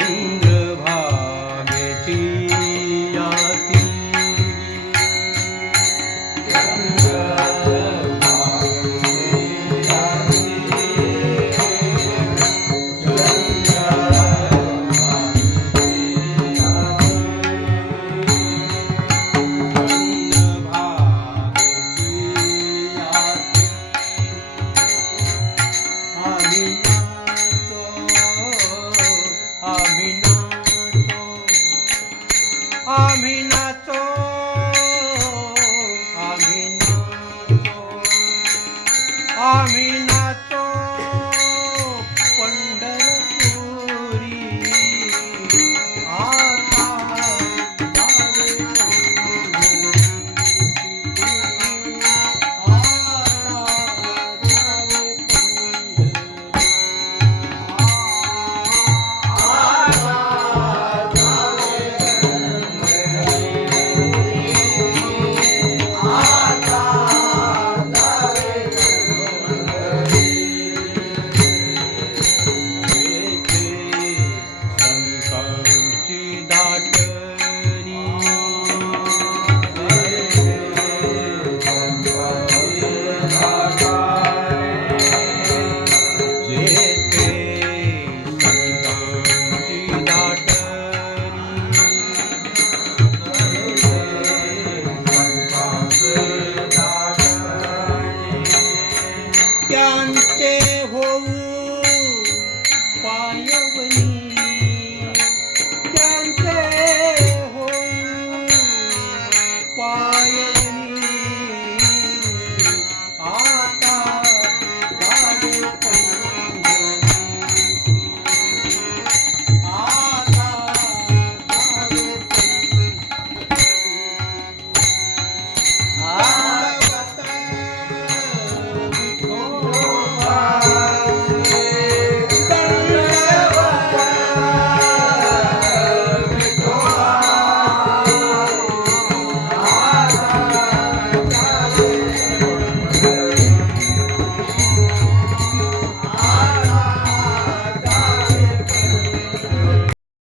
கண் Lord.